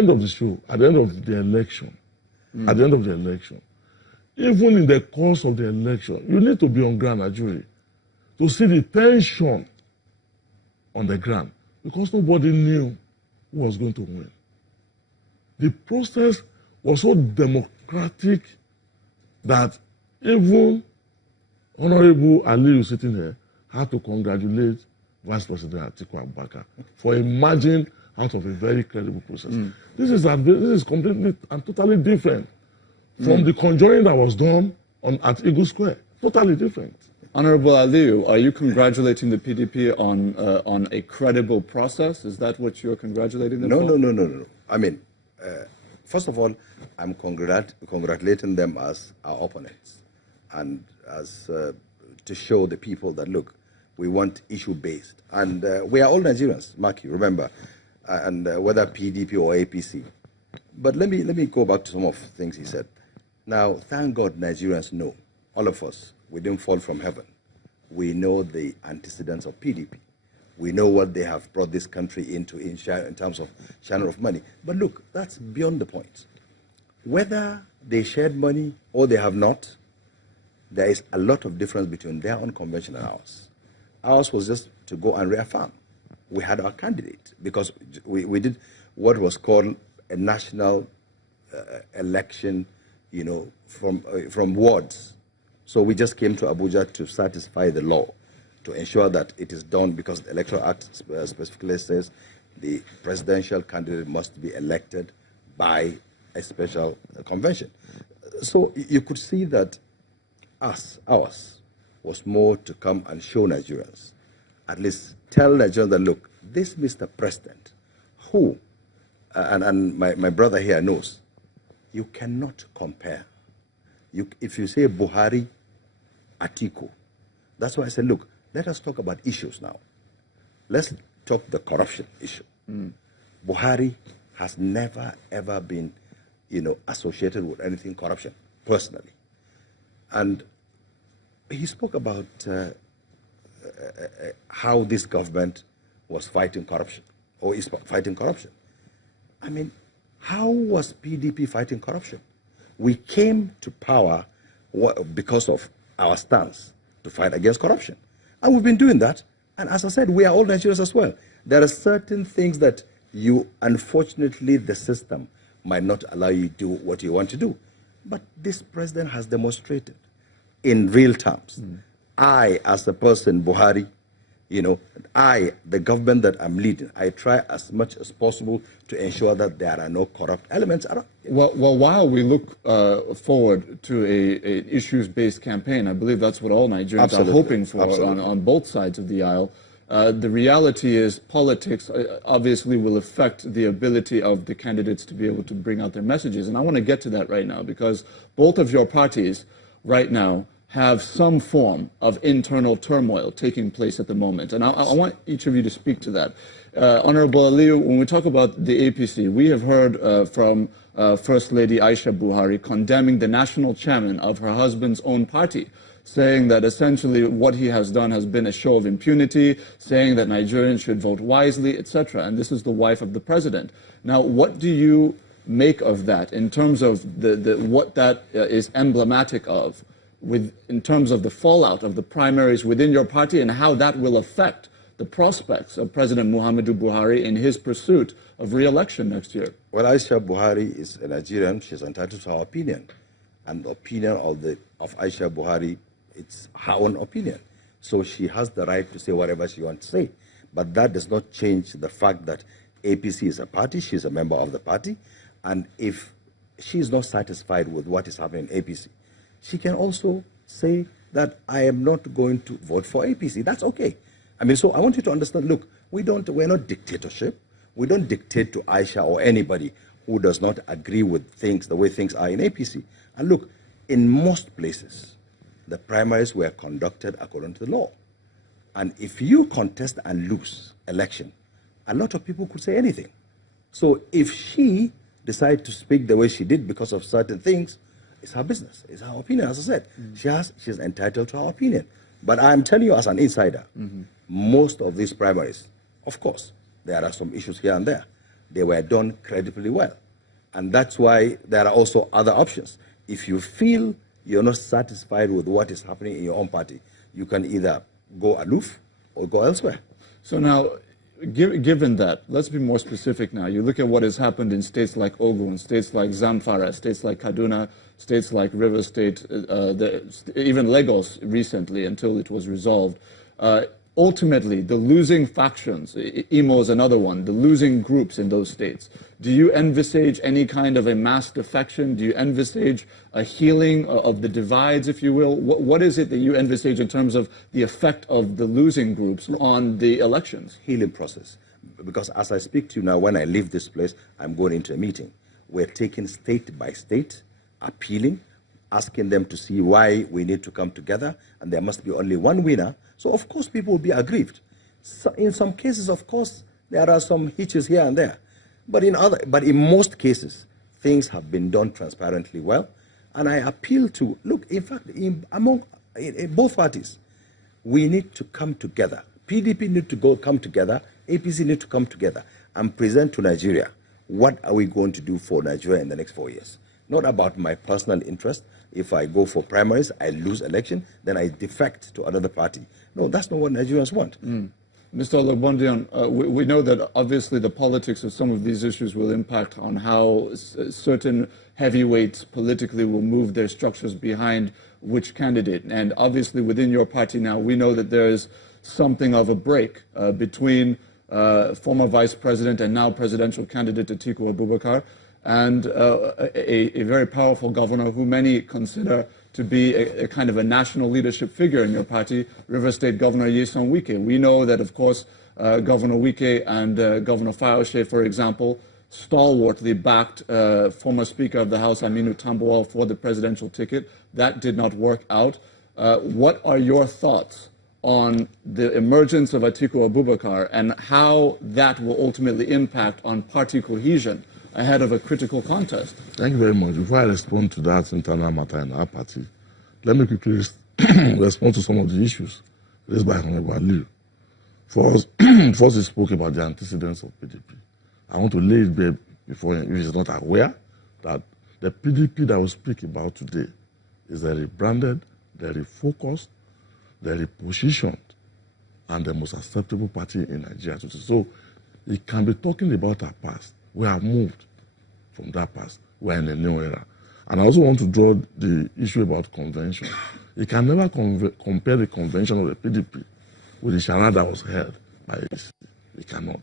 end of the show, at the end of the election, even in the course of the election, you need to be on ground at jury to see the tension on the ground because nobody knew who was going to win. The process was so democratic that even Honorable Aliyu sitting here had to congratulate Vice President Atiku Abubakar for emerging out of a very credible process. This is completely and totally different from the conjuring that was done at Eagle Square. Totally different. Honorable Aliyu, are you congratulating the PDP on a credible process? Is that what you're congratulating them for? No. I mean, first of all, I'm congratulating them as our opponents and as to show the people that, look, we want issue-based. And we are all Nigerians, Maki, remember, and whether PDP or APC. But let me go back to some of the things he said. Now, thank God Nigerians know, all of us, we didn't fall from heaven. We know the antecedents of PDP. We know what they have brought this country into in terms of channel of money. But look, that's beyond the point. Whether they shared money or they have not, there is a lot of difference between their own convention and ours. Ours was just to go and reaffirm. We had our candidate because we did what was called a national election, you know, from wards. So we just came to Abuja to satisfy the law, to ensure that it is done because the Electoral Act specifically says the presidential candidate must be elected by a special convention. So you could see that ours was more to come and show Nigerians, at least tell Nigerians that, look, this Mr. President, who, and my brother here knows, you cannot compare. If you say Buhari, Atiku, that's why I said, look, let us talk about issues now. Let's talk the corruption issue. Buhari has never, ever been, you know, associated with anything corruption, personally. And he spoke about how this government was fighting corruption, or is fighting corruption. I mean, how was PDP fighting corruption? We came to power because of our stance to fight against corruption. And we've been doing that. And as I said, we are all Nigerians as well. There are certain things that unfortunately, the system might not allow you to do what you want to do. But this president has demonstrated in real terms. I, as a person, Buhari, you know, the government that I'm leading, I try as much as possible to ensure that there are no corrupt elements around. Well, while we look forward to an issues-based campaign, I believe that's what all Nigerians are hoping for on both sides of the aisle. The reality is politics obviously will affect the ability of the candidates to be able to bring out their messages. And I want to get to that right now because both of your parties right now have some form of internal turmoil taking place at the moment. And I want each of you to speak to that. Honorable Aliyu, when we talk about the APC, we have heard from First Lady Aisha Buhari condemning the national chairman of her husband's own party, saying that essentially what he has done has been a show of impunity, saying that Nigerians should vote wisely, etc. And this is the wife of the president. Now, what do you make of that in terms of what that is emblematic of? In terms of the fallout of the primaries within your party and how that will affect the prospects of President Muhammadu Buhari in his pursuit of re-election next year? Well, Aisha Buhari is a Nigerian. She's entitled to her opinion. And the opinion of Aisha Buhari, it's her own opinion. So she has the right to say whatever she wants to say. But that does not change the fact that APC is a party. She's a member of the party. And if she is not satisfied with what is happening in APC, she can also say that I am not going to vote for APC. That's okay. I mean, so I want you to understand, look, we're not dictatorship. We don't dictate to Aisha or anybody who does not agree with things, the way things are in APC. And look, in most places, the primaries were conducted according to the law. And if you contest and lose election, a lot of people could say anything. So if she decides to speak the way she did because of certain things, it's her business. It's her opinion, as I said. She's entitled to her opinion. But I'm telling you as an insider, most of these primaries, of course, there are some issues here and there. they were done credibly well. And that's why there are also other options. If you feel you're not satisfied with what is happening in your own party, you can either go aloof or go elsewhere. So now, given that, let's be more specific now. You look at what has happened in states like Ogun, states like Zamfara, states like Kaduna, states like River State, even Lagos recently until it was resolved. Ultimately, the losing factions, Imo is another one, the losing groups in those states, do you envisage any kind of a mass defection? Do you envisage a healing of the divides, if you will? What is it that you envisage in terms of the effect of the losing groups on the elections? Healing process. Because as I speak to you now, when I leave this place, I'm going into a meeting. We're taking state by state, appealing, asking them to see why we need to come together, and there must be only one winner. So, of course, people will be aggrieved. So in some cases, of course, there are some hitches here and there. But in most cases, things have been done transparently well. And I appeal to, look, in fact, among both parties, we need to come together. PDP need to come together, APC need to come together and present to Nigeria what are we going to do for Nigeria in the next 4 years. Not about my personal interest. If I go for primaries, I lose election, then I defect to another party. No, that's not what Nigerians want. Mr. Olabondian, we know that obviously the politics of some of these issues will impact on how certain heavyweights politically will move their structures behind which candidate. And obviously within your party now, we know that there is something of a break between former Vice President and now presidential candidate Atiku Abubakar and a very powerful governor who many consider to be a kind of a national leadership figure in your party, River State Governor Nyesom Wike. We know that, of course, Governor Wike and Governor Fayose, for example, stalwartly backed former Speaker of the House, Aminu Tambuwal, for the presidential ticket. That did not work out. What are your thoughts on the emergence of Atiku Abubakar and how that will ultimately impact on party cohesion ahead of a critical contest? Thank you very much. Before I respond to that internal matter in our party, let me quickly respond to some of the issues raised by Honorable Aliu. First, he spoke about the antecedents of PDP. I want to lay it bare before him, if he's not aware, that the PDP that we speak about today is a rebranded, the refocused, the repositioned, and the most acceptable party in Nigeria today. So he can be talking about our past. We have moved from that past. We are in a new era. And I also want to draw the issue about convention. You can never compare the convention of the PDP with the charade that was held by APC. We cannot.